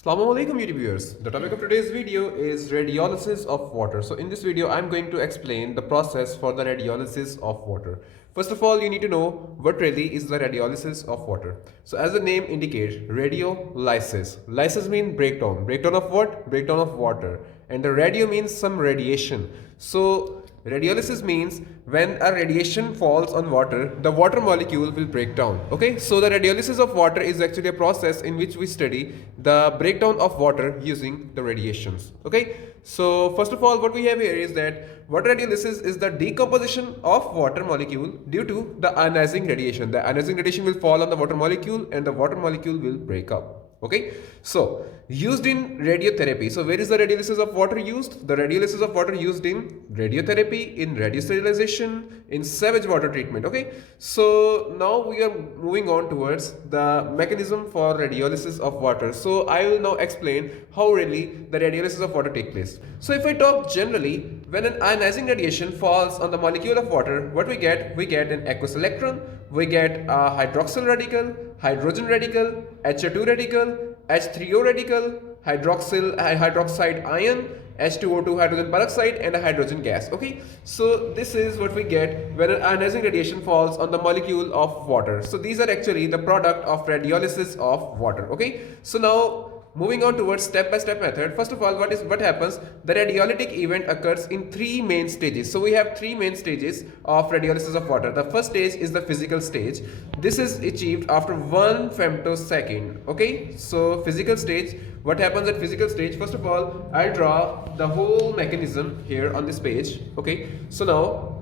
Assalamu alaikum YouTube viewers. The topic of today's video is radiolysis of water. So in this video I'm going to explain the process for the radiolysis of water. First of all, you need to know what really is the radiolysis of water. So as the name indicates, radiolysis. Lysis means breakdown. Breakdown of what? Breakdown of water. And the radio means some radiation. So radiolysis means when a radiation falls on water, the water molecule will break down. Okay, so the radiolysis of water is actually a process in which we study the breakdown of water using the radiations. Okay, so first of all, what we have here is that water radiolysis is the decomposition of water molecule due to the ionizing radiation. The ionizing radiation will fall on the water molecule and the water molecule will break up. Okay, so used in radiotherapy. So where is the radiolysis of water used? The radiolysis of water used in radiotherapy, in radiosterilization, in sewage water treatment. Okay, so now we are moving on towards the mechanism for radiolysis of water. So I will now explain how really the radiolysis of water take place. So if I talk generally, when an ionizing radiation falls on the molecule of water, what we get? We get an aqueous electron, we get a hydroxyl radical, hydrogen radical, HO2 radical, H3O radical, hydroxide ion, H2O2 hydrogen peroxide, and a hydrogen gas. Okay, so this is what we get when an ionizing radiation falls on the molecule of water. So these are actually the product of radiolysis of water. Okay, so now moving on towards step-by-step method. First of all, what happens? The radiolytic event occurs in three main stages. So we have three main stages of radiolysis of water. The first stage is the physical stage. This is achieved after 1 femtosecond. Okay, so physical stage. What happens at physical stage? First of all, I'll draw the whole mechanism here on this page. Okay, so now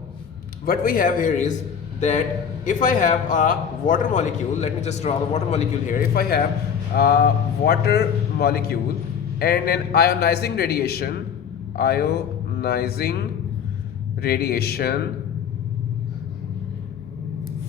what we have here is that if I have a water molecule, let me just draw the water molecule here. If I have a water molecule and an ionizing radiation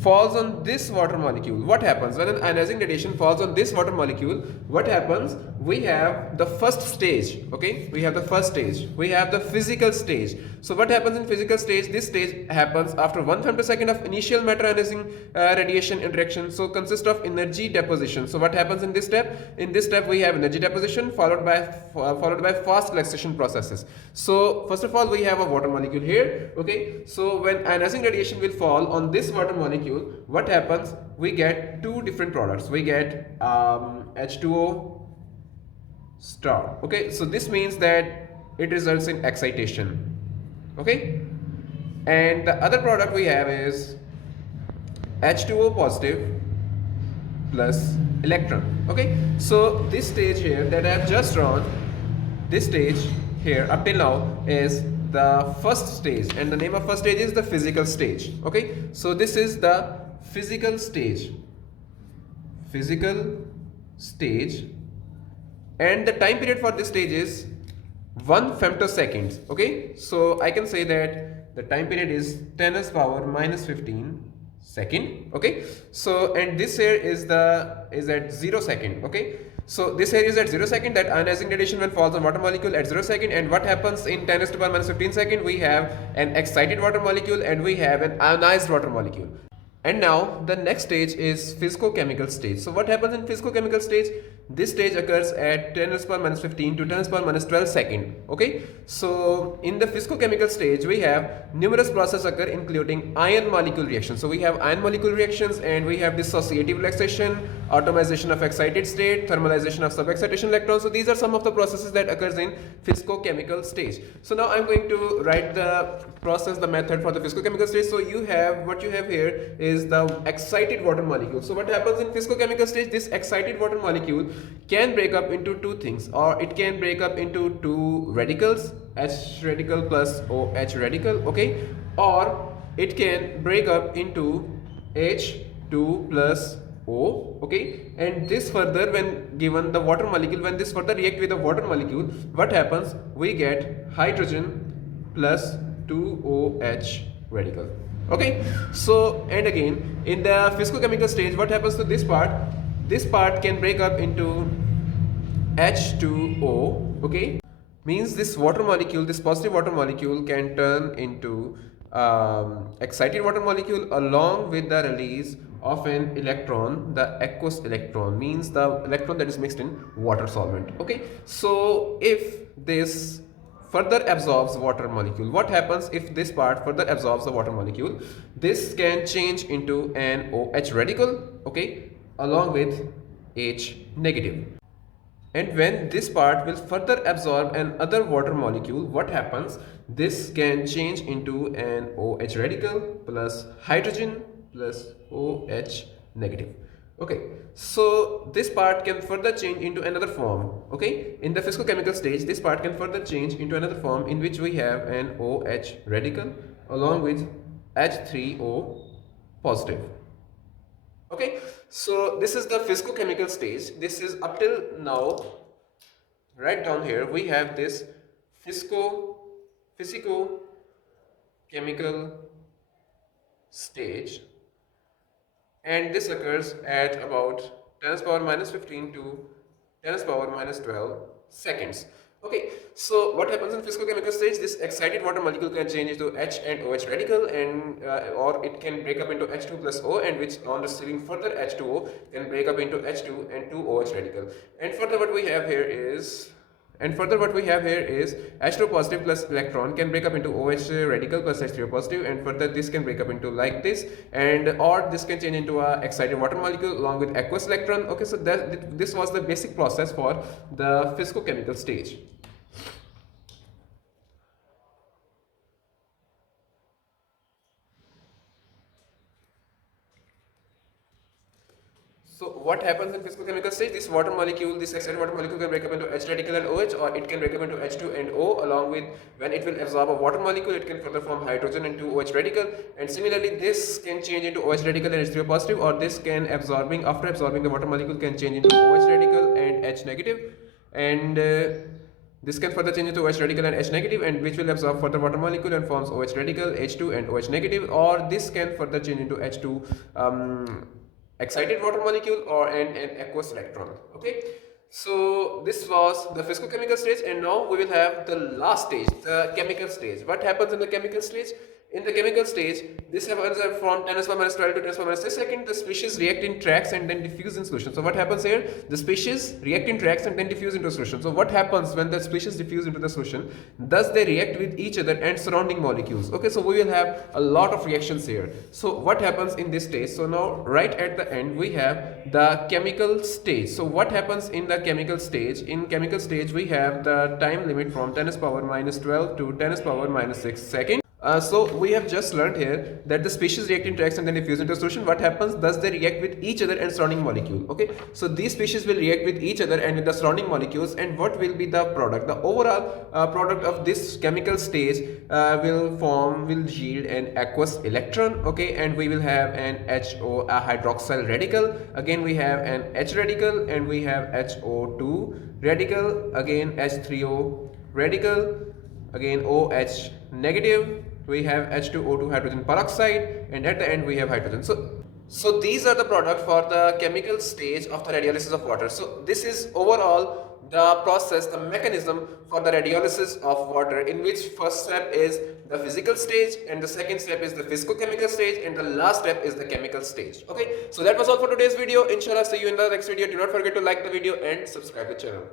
falls on this water molecule, what happens? When an ionizing radiation falls on this water molecule, what happens? We have the first stage. Okay, we have the first stage, we have the physical stage. So what happens in physical stage? This stage happens after 1 femtosecond of initial matter ionizing radiation interaction. So consists of energy deposition. So what happens in this step? In this step we have energy deposition followed by fast relaxation processes. So first of all, we have a water molecule here. Okay, so when ionizing radiation will fall on this water molecule, what happens? We get two different products. We get H2O star. Okay, so this means that it results in excitation. Okay, and the other product we have is H2O positive plus electron. Okay, so this stage here that I have just drawn, this stage here up till now is the first stage, and the name of first stage is the physical stage. Okay, so this is the physical stage, and the time period for this stage is 1 femtosecond. Okay, so I can say that the time period is 10 to the power minus 15 second. Okay, so and this here is at 0 second. Okay, so this here is at 0 second, that ionizing radiation when falls on water molecule at 0 second. And what happens in 10 to the power minus 15 second? We have an excited water molecule and we have an ionized water molecule. And now the next stage is physicochemical stage. So what happens in physicochemical stage? This stage occurs at 10 to the power minus 15 to 10 to the power minus 12 second. Okay, so in the physicochemical stage we have numerous processes occur, including ion molecule reactions. So we have ion molecule reactions, and we have dissociative relaxation, atomization of excited state, thermalization of subexcitation electrons. So these are some of the processes that occurs in physicochemical stage. So now I'm going to write the process, the method for the physicochemical stage. So you have, what you have here is the excited water molecule. So what happens in physicochemical stage? This excited water molecule can break up into two things, or it can break up into two radicals, H radical plus OH radical. Okay, or it can break up into H2 plus O. Okay, and this further, when given the water molecule, when this further react with the water molecule, what happens? We get hydrogen plus 2OH radical. Okay, so and again in the physicochemical stage, what happens to this part? This part can break up into H2O. Okay, means this water molecule, this positive water molecule, can turn into excited water molecule along with the release of an electron, the aqueous electron means the electron that is mixed in water solvent. Okay, so if this further absorbs water molecule, what happens if this part further absorbs the water molecule? This can change into an OH radical, okay, along with H negative. And when this part will further absorb another water molecule, what happens? This can change into an OH radical plus hydrogen plus OH negative. Okay, so this part can further change into another form. Okay, in the physicochemical stage, this part can further change into another form in which we have an OH radical along with H3O positive. Okay, so this is the physicochemical stage. This is up till now. Right down here we have this physicochemical stage, and this occurs at about 10 power minus 15 to 10 power minus 12 seconds. Okay, so what happens in physicochemical stage? This excited water molecule can change into H and OH radical, and or it can break up into H2 plus O, and which on receiving further H2O can break up into H2 and 2 OH radical. And further what we have here is H2 positive plus electron can break up into OH radical plus H3O positive, and further this can break up into like this, and or this can change into a excited water molecule along with aqueous electron. Okay, so this was the basic process for the physicochemical stage. So what happens in physicochemical stage? This water molecule, this excited water molecule can break up into H radical and OH, or it can break up into H2 and O, along with when it will absorb a water molecule, it can further form hydrogen and 2 OH radical, and similarly this can change into OH radical and H3O positive, or this can after absorbing the water molecule can change into OH radical and H negative, and this can further change into OH radical and H negative, and which will absorb further water molecule and forms OH radical, H2 and OH negative, or this can further change into H2 excited water molecule or an aqueous electron. Okay, so this was the physicochemical stage, and now we will have the last stage, the chemical stage. What happens in the chemical stage? In the chemical stage, this happens from 10 to the minus 12 to 10 to the minus 6 second. The species react in tracks and then diffuse in solution. So what happens here? The species react in tracks and then diffuse into solution. So what happens when the species diffuse into the solution? Thus they react with each other and surrounding molecules. Okay, so we will have a lot of reactions here. So what happens in this stage? So now right at the end we have the chemical stage. So what happens in the chemical stage? In chemical stage we have the time limit from 10 to the power minus 12 to 10 to the power minus 6 seconds. So we have just learned here that the species react in tracks and then diffuse into a solution. What happens? Thus they react with each other and surrounding molecule. Okay, so these species will react with each other and with the surrounding molecules, and what will be the product? The overall product of this chemical stage will yield an aqueous electron. Okay, and we will have an HO, a hydroxyl radical. Again we have an H radical, and we have HO2 radical, again H3O radical, again OH negative, we have H2O2 hydrogen peroxide, and at the end we have hydrogen. So these are the product for the chemical stage of the radiolysis of water. So this is overall the process, the mechanism for the radiolysis of water, in which first step is the physical stage, and the second step is the physicochemical stage, and the last step is the chemical stage. Okay, so that was all for today's video. Inshallah, see you in the next video. Do not forget to like the video and subscribe the channel.